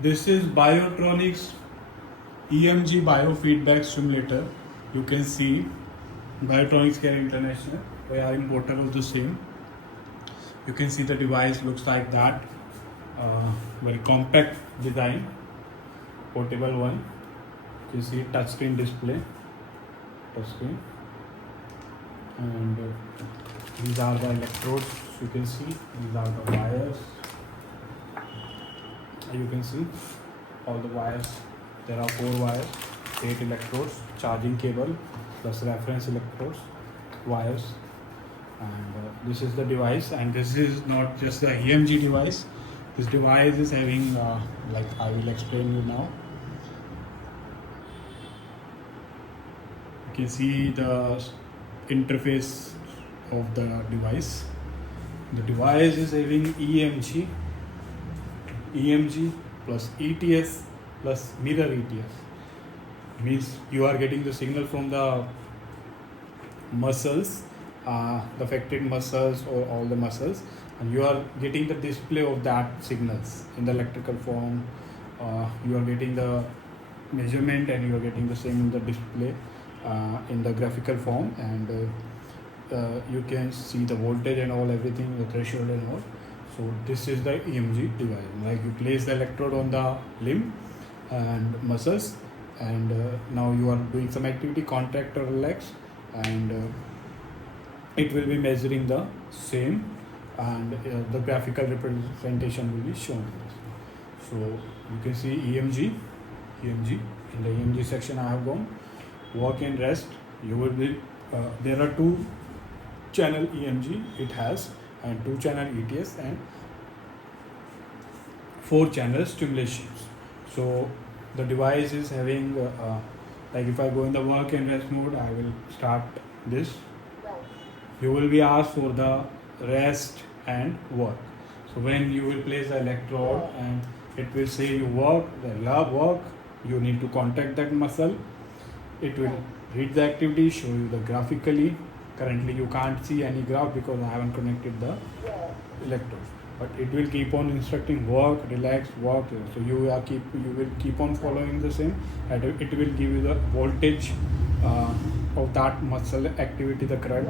This is Biotronix EMG Biofeedback Stimulator. You can see Biotronix Care International. We are importer of the same. You can see the device looks like that. Very compact design, portable one. You see touchscreen display, touchscreen, and these are the electrodes. You can see these are the wires. You can see all the wires. There are 4 wires, 8 electrodes, charging cable plus reference electrodes, wires, and this is the device. And this is not just the EMG device. This device is having like I will explain you now. You can see the interface of the device. The device is having EMG plus ETS plus mirror ETS. Means you are getting the signal from the muscles, the affected muscles or all the muscles, and you are getting the display of that signals in the electrical form. You are getting the measurement and you are getting the same in the display in the graphical form, and you can see the voltage and all, everything, the threshold and all. So this is the EMG device. Like you place the electrode on the limb and muscles, and now you are doing some activity, contract or relax, and it will be measuring the same, and the graphical representation will be shown. So you can see EMG. In the EMG section I have gone. Work and rest. You will be there are 2 channel EMG it has, and 2 channel ETS, and 4 channel stimulations. So the device is having like if I go in the work and rest mode, I will start this. You will be asked for the rest and work. So when you will place the electrode and it will say you work, you need to contact that muscle. It will read the activity, show you the graphically. Currently you can't see any graph because I haven't connected the electrode, but it will keep on instructing work, relax, work. So you will keep on following the same, and it will give you the voltage of that muscle activity, the current,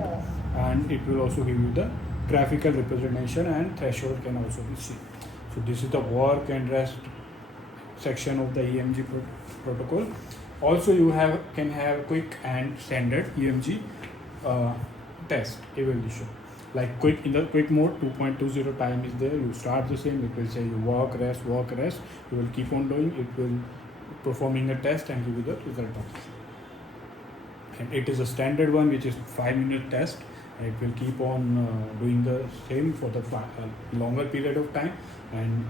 and it will also give you the graphical representation, and threshold can also be seen. So this is the work and rest section of the EMG protocol. Also you can have quick and standard EMG test evaluation. Like quick, in the quick mode, 2.20 time is there. You start the same, it will say you work, rest. You will keep on doing, it will performing a test and give you the result of it. And it is a standard one, which is 5-minute test, and it will keep on doing the same for the longer period of time, and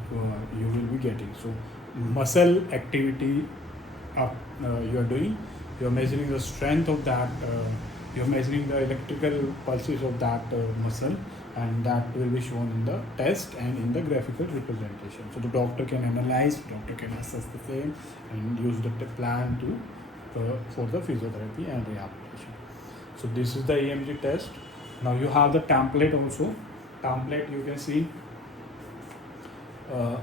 you will be getting. So muscle activity you are doing, you are measuring the strength of that, you are measuring the electrical pulses of that muscle, and that will be shown in the test and in the graphical representation. So the doctor can analyze, doctor can assess the same, and use the plan to for the physiotherapy and rehabilitation. So this is the EMG test. Now you have the template also. Template, you can see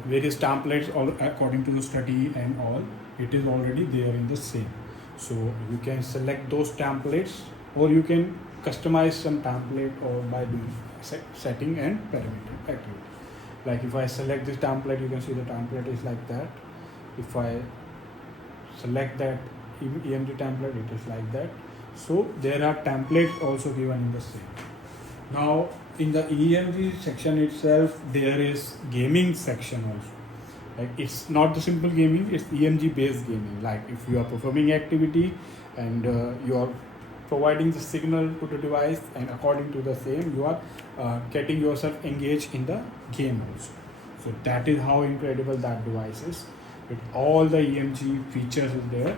various templates all according to the study and all. It is already there in the same. So you can select those templates, or you can customize some template or by doing setting and parameter activity. Like if I select this template, you can see the template is like that. If I select that EMG template, it is like that. So there are templates also given in the same. Now in the EMG section itself, there is gaming section also. Like it's not the simple gaming, it's EMG based gaming. Like if you are performing activity and you are providing the signal to the device, and according to the same you are getting yourself engaged in the game also. So that is how incredible that device is. With all the EMG features is there.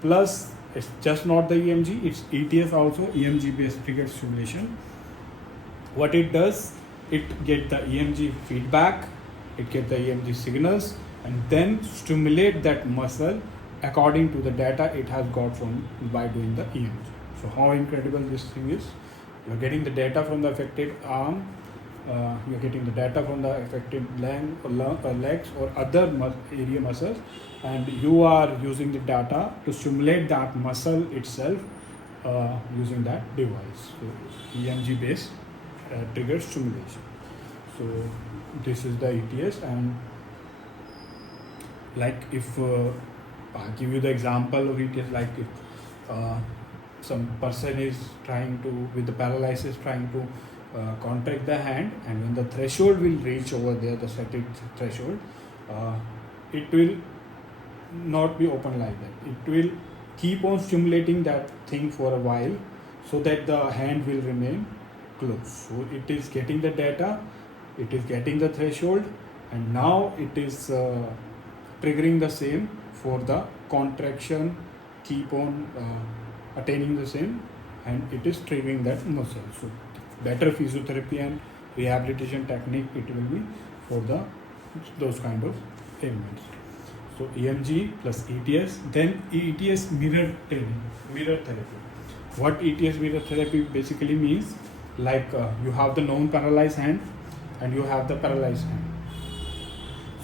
Plus it's just not the EMG, it's ETS also, EMG based triggered stimulation. What it does, it get the EMG feedback, it get the EMG signals, and then stimulate that muscle according to the data it has got from by doing the EMG. So how incredible this thing is. You are getting the data from the affected arm, you are getting the data from the affected legs or other area muscles, and you are using the data to stimulate that muscle itself using that device. So EMG based triggered stimulation. So this is the ETS, and like if I'll give you the example of ETS, like if some person is trying to, with the paralysis, trying to contract the hand, and when the threshold will reach over there, the set threshold, it will not be open like that. It will keep on stimulating that thing for a while so that the hand will remain closed. So it is getting the data, it is getting the threshold, and now it is triggering the same for the contraction, keep on attaining the same, and it is triggering that muscle. So better physiotherapy and rehabilitation technique it will be for those kind of ailments. So EMG plus ETS, then ETS mirror therapy. What ETS mirror therapy basically means, like you have the non-paralyzed hand and you have the paralyzed hand.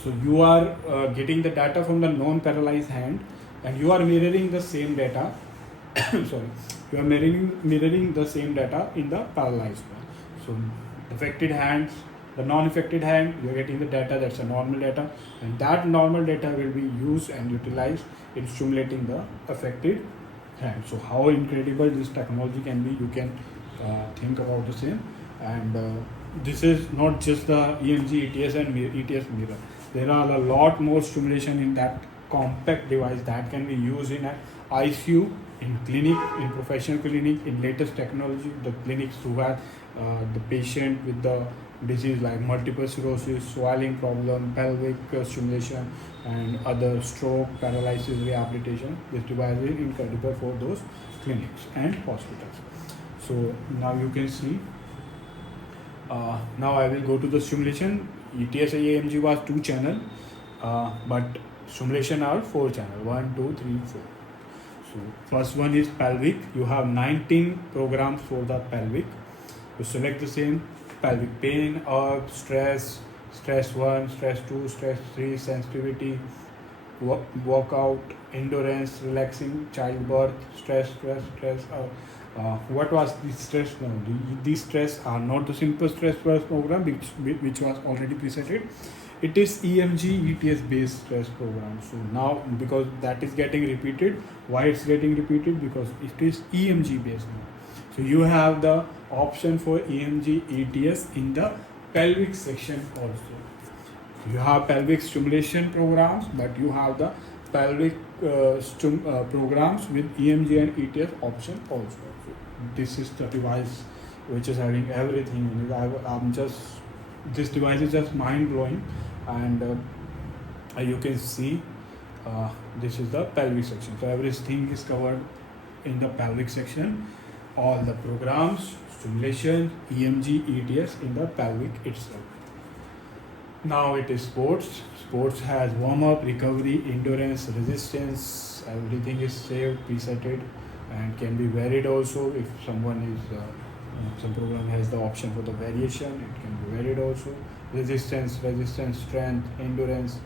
So you are getting the data from the non-paralyzed hand and you are mirroring the same data. Sorry, you are mirroring the same data in the paralyzed one. So affected hands, the non-affected hand, you are getting the data, that's a normal data, and that normal data will be used and utilized in stimulating the affected hand. So how incredible this technology can be, you can think about the same. And this is not just the EMG, ETS and ETS mirror. There are a lot more stimulation in that compact device that can be used in an ICU, in clinic, in professional clinic, in latest technology, the clinics who have the patient with the disease like multiple sclerosis, swelling problem, pelvic stimulation, and other stroke, paralysis, rehabilitation. This device is incredible for those clinics and hospitals. So now you can see, now I will go to the stimulation. ETS EMG was 2 channel, but stimulation are 4 channel, 1, 2, 3, 4. So first one is pelvic. You have 19 programs for the pelvic. You select the same pelvic pain, up, stress 1, stress 2, stress 3, sensitivity, workout, endurance, relaxing, childbirth, stress. What was the stress now? These stress are not the simple stress first program which was already presented. It is EMG ETS based stress program. So now, because that is getting repeated, why it's getting repeated? Because it is EMG based now. So you have the option for EMG ETS in the pelvic section also. You have pelvic stimulation programs, but you have the pelvic programs with EMG and ETS option also. So this is the device which is having everything in it. This device is just mind blowing, and you can see this is the pelvic section. So everything is covered in the pelvic section. All the programs, stimulation, EMG, ETS in the pelvic itself. Now it is sports. Sports has warm-up, recovery, endurance, resistance. Everything is saved, presetted, and can be varied also. If someone is, some program has the option for the variation, it can be varied also. Resistance, strength, endurance,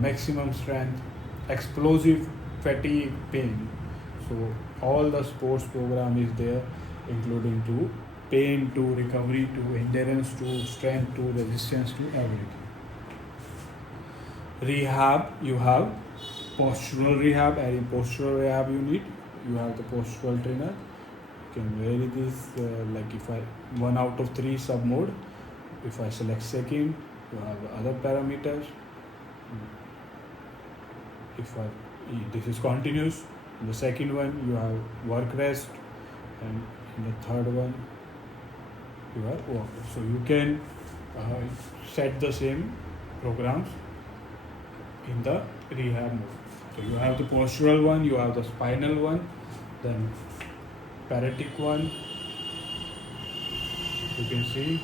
maximum strength, explosive, fatigue, pain. So all the sports program is there, including to pain, to recovery, to endurance, to strength, to resistance, to everything. Rehab, you have postural rehab. Any postural rehab you need, you have the postural trainer. You can vary this, like if I 1 out of 3 sub mode. If I select second, you have other parameters. This is continuous. In the second one you have work rest, and in the third one you have work rest. So you can set the same programs in the rehab mode. So you have the postural one, you have the spinal one, then paratic one, you can see,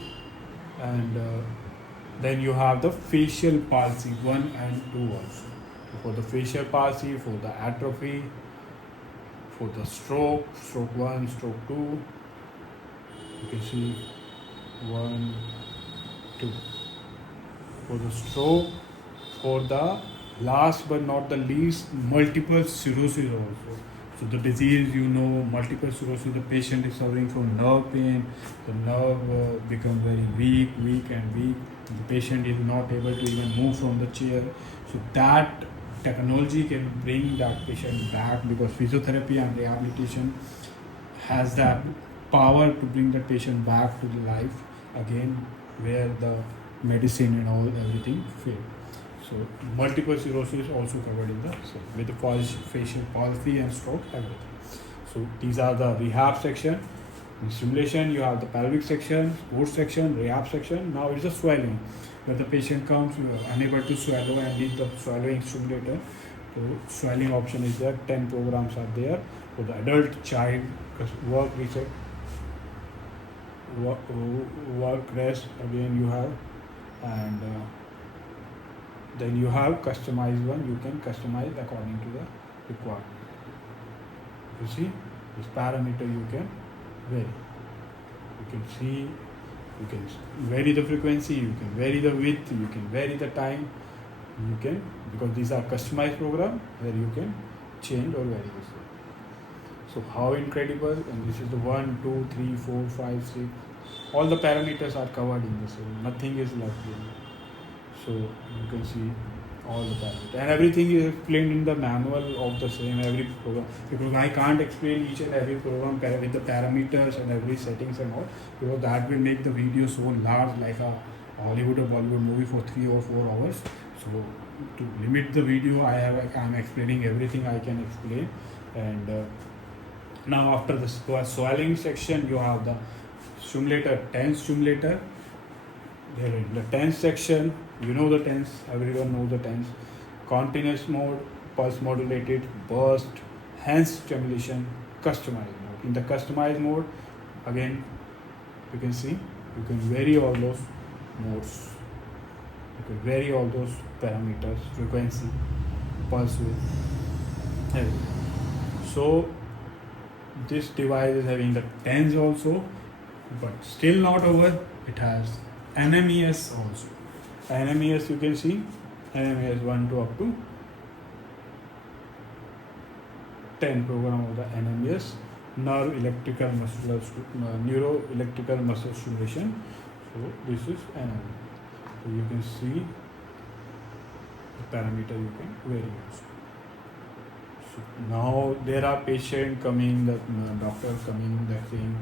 and then you have the facial palsy 1 and 2 also. So for the facial palsy, for the atrophy, for the stroke 1, stroke 2, you can see 1, 2. For the stroke, for the last but not the least, multiple sclerosis also. So the disease, multiple sclerosis, the patient is suffering from nerve pain, the nerve become very weak and weak. The patient is not able to even move from the chair. So that technology can bring that patient back, because physiotherapy and rehabilitation has that power to bring the patient back to the life again, where the medicine and everything failed. So multiple sclerosis also covered in the same, with the facial palsy and stroke, everything. So these are the rehab section. In stimulation, you have the pelvic section, sports section, rehab section. Now it's the swelling, where the patient comes unable to swallow and needs the swallowing stimulator. So swelling option is there. 10 programs are there for the adult, child, work reset, work rest. Again you have, and then you have customized one. You can customize according to the requirement. You see, this parameter you can vary. You can see, you can vary the frequency, you can vary the width, you can vary the time. You can, because these are customized program where you can change or vary this. So how incredible! And this is the 1, 2, 3, 4, 5, 6. All the parameters are covered in the same. Nothing is left here. So you can see all the parameters, and everything is explained in the manual of the same every program, because I can't explain each and every program with the parameters and every settings and all, because that will make the video so large, like a Hollywood or Bollywood movie for 3 or 4 hours. So to limit the video, I'm explaining everything I can explain. And now after the swelling section, you have the stimulator, tense stimulator. There in the tense section, the tense, everyone knows the tense. Continuous mode, pulse modulated, burst, hand stimulation, customized mode. In the customized mode, again, you can see, you can vary all those modes. You can vary all those parameters, frequency, pulse width, everything. So this device is having the tense also, but still not over. It has NMES also. NMES, you can see, NMES 1 to up to 10 program of the NMES, Neuroelectrical Muscle Stimulation. So this is NMES. So you can see the parameter you can vary also. So now there are patients coming, the doctor coming, that saying,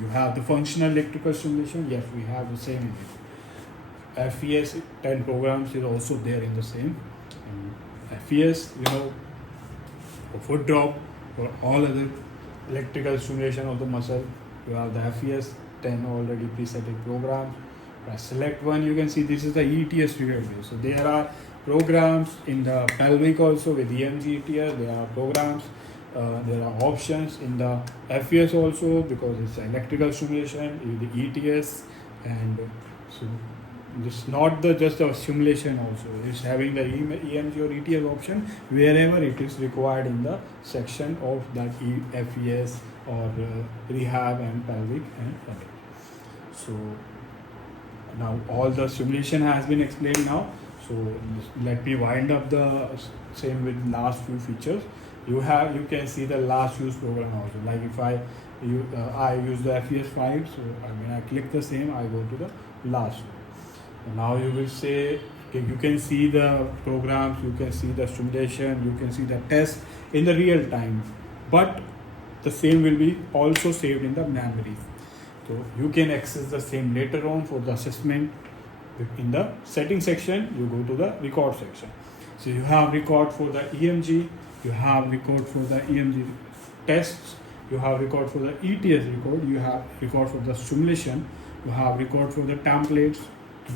you have the functional electrical stimulation. Yes, we have the same in it. FES 10 programs is also there in the same. And FES, for foot drop, for all other electrical stimulation of the muscle, you have the FES 10 already preset programs. Press select one, you can see this is the ETS triggered. So there are programs in the pelvic also with EMG ETS. There are programs. There are options in the FES also, because it's electrical stimulation, the ETS, and so it's not just a simulation also. It's having the EMG or ETS option wherever it is required in the section of that FES or rehab and pelvic and other. So now all the simulation has been explained now. So let me wind up the same with last few features. You can see the last use program also. Like if I use the FES 5, so when I click the same, I go to the last one. And now you will say, okay, you can see the programs, you can see the stimulation, you can see the test in the real time, but the same will be also saved in the memory. So you can access the same later on for the assessment. In the setting section, you go to the record section. So you have record for the EMG, you have record for the EMG tests, you have record for the ETS record, you have record for the simulation, you have record for the templates,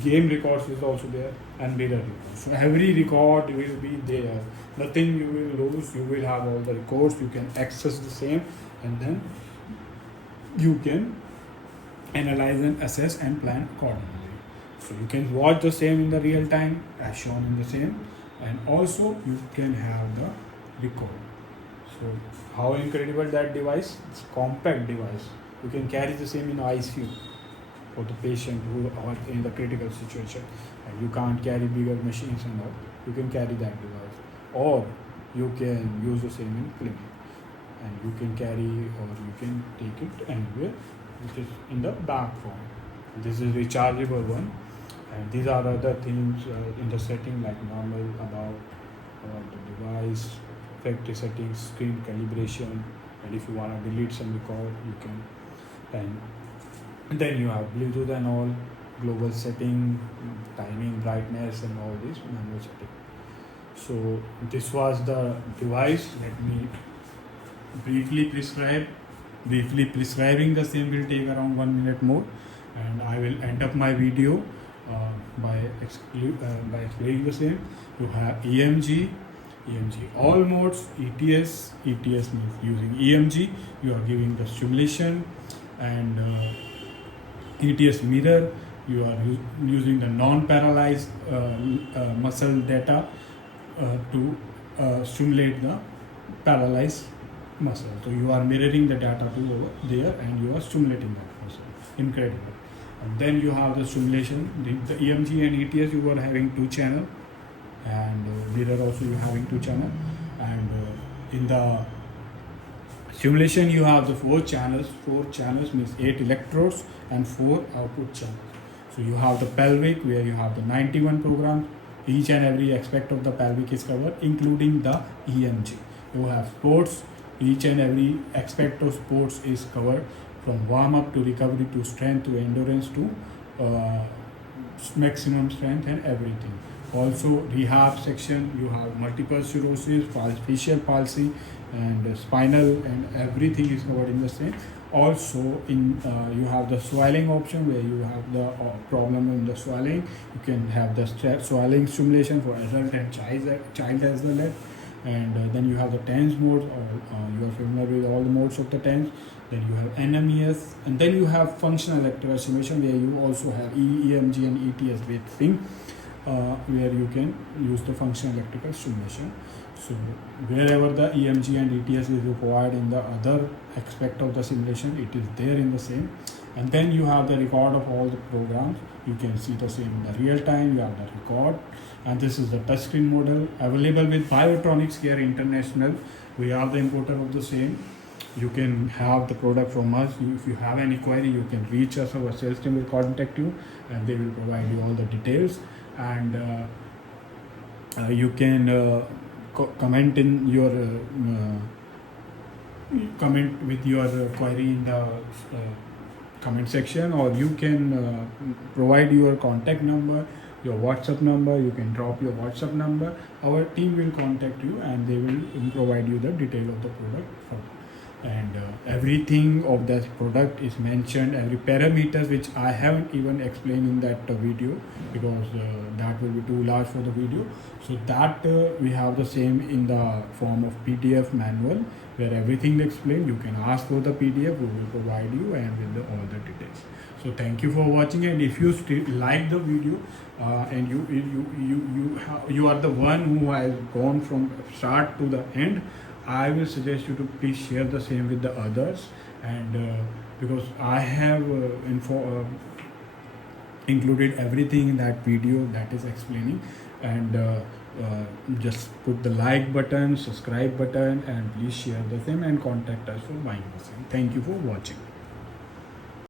game records is also there, and mirror records. So every record will be there. Nothing you will lose. You will have all the records. You can access the same, and then you can analyze and assess and plan accordingly. So you can watch the same in the real time as shown in the same, and also you can have the record. So how incredible that device! It's a compact device. You can carry the same in ICU. for the patient who are in the critical situation and you can't carry bigger machines and all, you can carry that device, or you can use the same in clinic, and you can carry or you can take it anywhere, which is in the back form. This is rechargeable one, and these are other things in the setting like normal about the device, factory settings, screen calibration, and if you want to delete some record, you can. And then you have Bluetooth and all, global setting, timing, brightness, and all these manual setting. So this was the device. Let me briefly prescribing the same will take around 1 minute more, and I will end up my video by explaining the same. You have EMG all modes, ETS means using EMG you are giving the stimulation, and ETS mirror you are using the non-paralyzed muscle data to stimulate the paralyzed muscle. So you are mirroring the data to over there and you are stimulating that muscle. Incredible. And then you have the stimulation, the EMG and ETS you are having 2 channel, and mirror also you are having 2 channel, and in the stimulation you have the 4 channels. 4 channels means 8 electrodes and 4 output channels. So you have the pelvic where you have the 91 programs. Each and every aspect of the pelvic is covered, including the EMG. You have sports. Each and every aspect of sports is covered, from warm up to recovery to strength to endurance to maximum strength and everything. Also rehab section, you have multiple sclerosis, facial palsy, and spinal, and everything is covered in the same. Also in you have the swelling option where you have the problem in the swelling. You can have the swelling stimulation for adult and child as well. And then you have the TENS mode, you are familiar with all the modes of the TENS. Then you have NMES, and then you have functional electrical stimulation where you also have EMG and ETS based thing, where you can use the functional electrical stimulation. So wherever the EMG and ETS is required in the other aspect of the simulation, it is there in the same. And then you have the record of all the programs. You can see the same in the real time. You have the record, and this is the touchscreen model available with Biotronix Care International. We are the importer of the same. You can have the product from us. If you have any query, you can reach us. Our sales team will contact you, and they will provide you all the details. And you can comment in your comment with your query in the comment section, or you can provide your contact number, your WhatsApp number. You can drop your WhatsApp number. Our team will contact you and they will provide you the detail of the product. And everything of that product is mentioned, every parameters, which I haven't even explained in that video because that will be too large for the video. So that we have the same in the form of PDF manual where everything is explained. You can ask for the PDF, we will provide you and with all the details. So thank you for watching, and if you still like the video and you are the one who has gone from start to the end, I will suggest you to please share the same with the others, and because I have included everything in that video that is explaining, and just put the like button, subscribe button, and please share the same and contact us for buying the same. Thank you for watching.